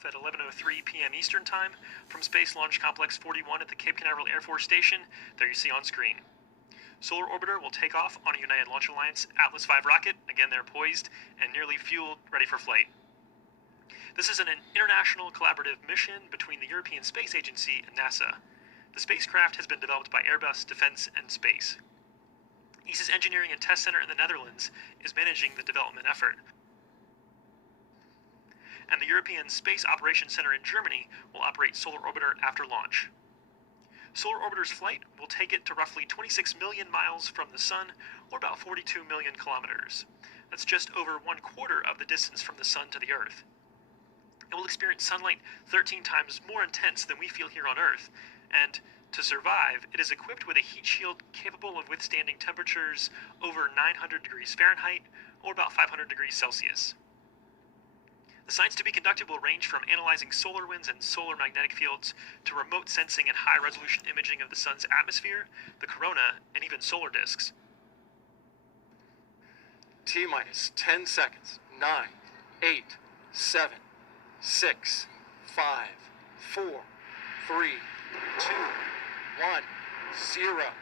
off at 11:03 p.m. Eastern Time from Space Launch Complex 41 at the Cape Canaveral Air Force Station. There you see on screen. Solar Orbiter will take off on a United Launch Alliance Atlas V rocket. Again, they're poised and nearly fueled, ready for flight. This is an international collaborative mission between the European Space Agency and NASA. The spacecraft has been developed by Airbus Defence and Space. ESA's Engineering and Test Center in the Netherlands is managing the development effort. And the European Space Operations Center in Germany will operate Solar Orbiter after launch. Solar Orbiter's flight will take it to roughly 26 million miles from the Sun, or about 42 million kilometers. That's just over 1/4 of the distance from the Sun to the Earth. It will experience sunlight 13 times more intense than we feel here on Earth, and to survive, it is equipped with a heat shield capable of withstanding temperatures over 900 degrees Fahrenheit, or about 500 degrees Celsius. The science to be conducted will range from analyzing solar winds and solar magnetic fields to remote sensing and high-resolution imaging of the Sun's atmosphere, the corona, and even solar disks. T-minus 10 seconds. 9, 8, 7, 6, 5, 4, 3, 2, 1, 0.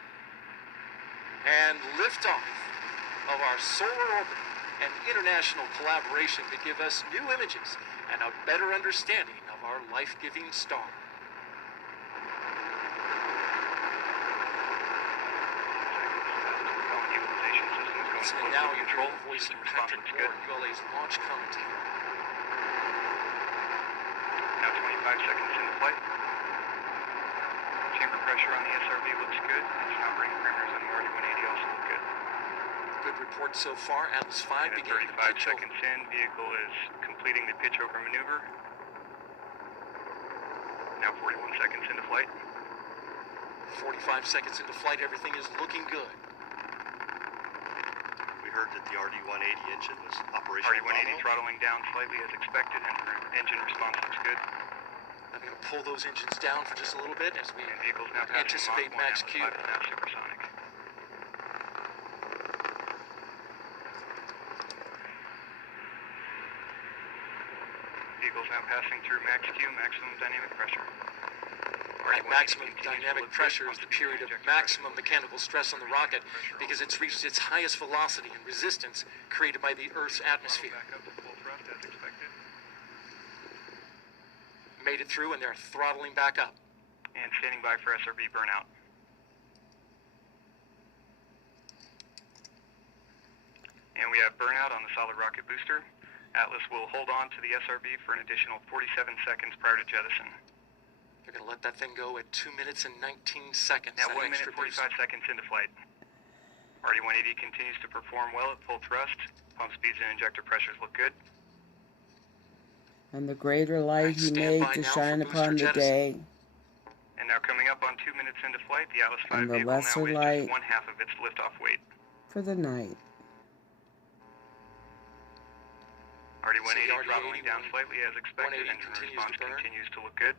And liftoff of our solar orbiter, an international collaboration to give us new images and a better understanding of our life-giving star. Listening now, you control the voice of Patrick Moore, ULA's launch commentator. Now 25 seconds into flight. Chamber pressure on the SRB looks good, and operating parameters on the RD-180 also look good. Good report so far. Atlas V And at beginning the 35 pitch seconds in, vehicle is completing the pitch over maneuver. Now 41 seconds into flight. 45 seconds into flight, everything is looking good. We heard that the RD-180 engine was operational. RD-180 throttling down slightly as expected, and engine response looks good. I'm going to pull those engines down for just a little bit as we And vehicle's now passing anticipate Mach 1, max Atlas Q. 5 is now supersonic. Vehicle's now passing through max Q, maximum dynamic pressure. Right, maximum dynamic pressure is the period of maximum mechanical stress on the rocket because it's reached its highest velocity and resistance created by the Earth's atmosphere. Back up to full thrust as expected. Made it through and they're throttling back up. And standing by for SRB burnout. And we have burnout on the solid rocket booster. Atlas will hold on to the SRB for an additional 47 seconds prior to jettison. They're going to let that thing go at 2 minutes and 19 seconds. Now that 1 minute extra 45 seconds into flight. RD-180 continues to perform well at full thrust. Pump speeds and injector pressures look good. And the greater light he made to shine upon the day, And now coming up on 2 minutes into flight, the Atlas V and the vehicle now lesser weighs light just 1/2 of its liftoff weight. for the night. RD-180 throttling down slightly as expected. 180 Engine continues response to burn. continues to look good.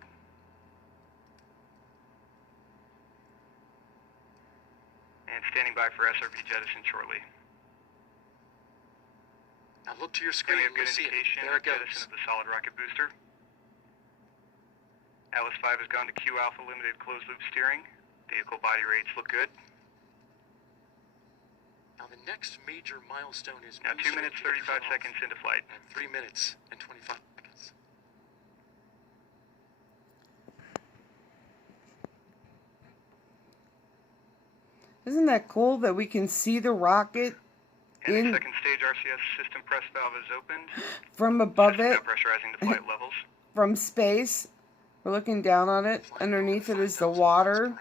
And standing by for SRB jettison shortly. Now look to your And screen. we have good You'll see it. indication There of it goes. jettison of the solid rocket booster. Atlas V has gone to Q alpha limited closed loop steering. Vehicle body rates look good. Now the next major milestone is Now 2 minutes 35 cutoff seconds into flight. at 3 minutes and 25 seconds. Isn't that cool that we can see the rocket And in the second stage RCS system press valve is opened. from above System it, now pressurizing to flight levels. from space? We're looking down on it. Underneath it is the water.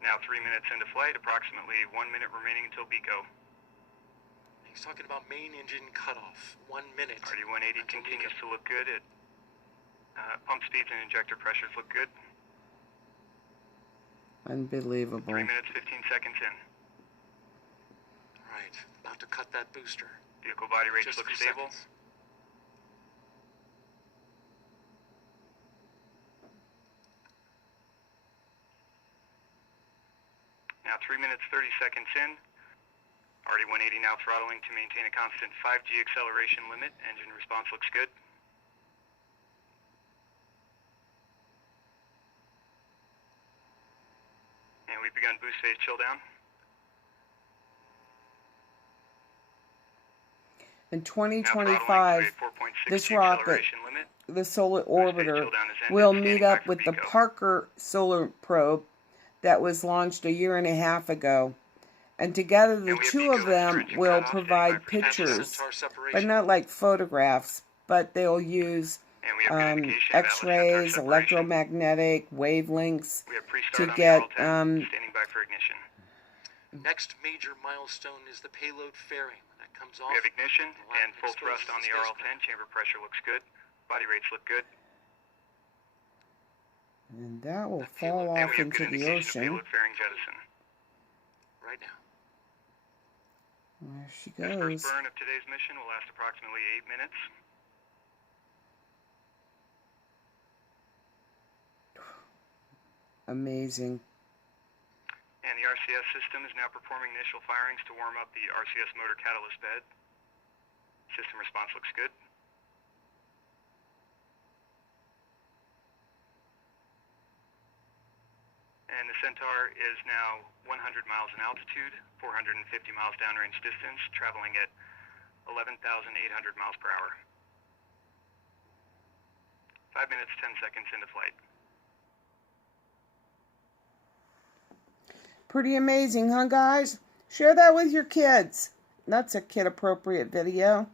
Now 3 minutes into flight, approximately 1 minute remaining until BECO. He's talking about main engine cutoff. 1 minute. RD-180 continues to look good. Pump speeds and injector pressures look good. Unbelievable. 3 minutes 15 seconds in. Right, about to cut that booster. Vehicle body rates Just look 3 stable. seconds. Now 3 minutes 30 seconds in. RD-180 now throttling to maintain a constant 5G acceleration limit. Engine response looks good. we've begun boost phase chill down. In Now throttling to 2025, a 4.6 this G rocket, acceleration limit. the Solar Boost phase Orbiter, chill down is ended. will Standing meet by up for with the BECO. Parker solar probe that was launched a year and a half ago. And together the And we have two of BECO them stretching will cutoff, standing by provide for status. pictures, Centaur but separation. not like photographs, but they'll use And we have good indication of Atlas Centaur X-rays, separation. electromagnetic wavelengths We have to pre-start on the get RL-10, standing by for ignition. Next major milestone is the payload fairing. When that comes off, We have ignition the rocket and full exposes thrust on the spacecraft. RL-10. Chamber pressure looks good. Body rates look good. and that will That fall payload- And off we have into good the indication of ocean. payload fairing jettison. Right now. There she The first goes. burn of today's mission will last approximately 8 minutes. Amazing. And the RCS system is now performing initial firings to warm up the RCS motor catalyst bed. System response looks good. And the Centaur is now 100 miles in altitude, 450 miles downrange distance, traveling at 11,800 miles per hour. 5 minutes, 10 seconds into flight. Pretty amazing, huh, guys? Share that with your kids. That's a kid-appropriate video.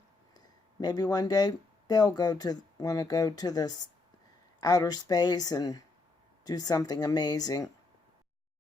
Maybe one day they'll want to go to this outer space and do something amazing.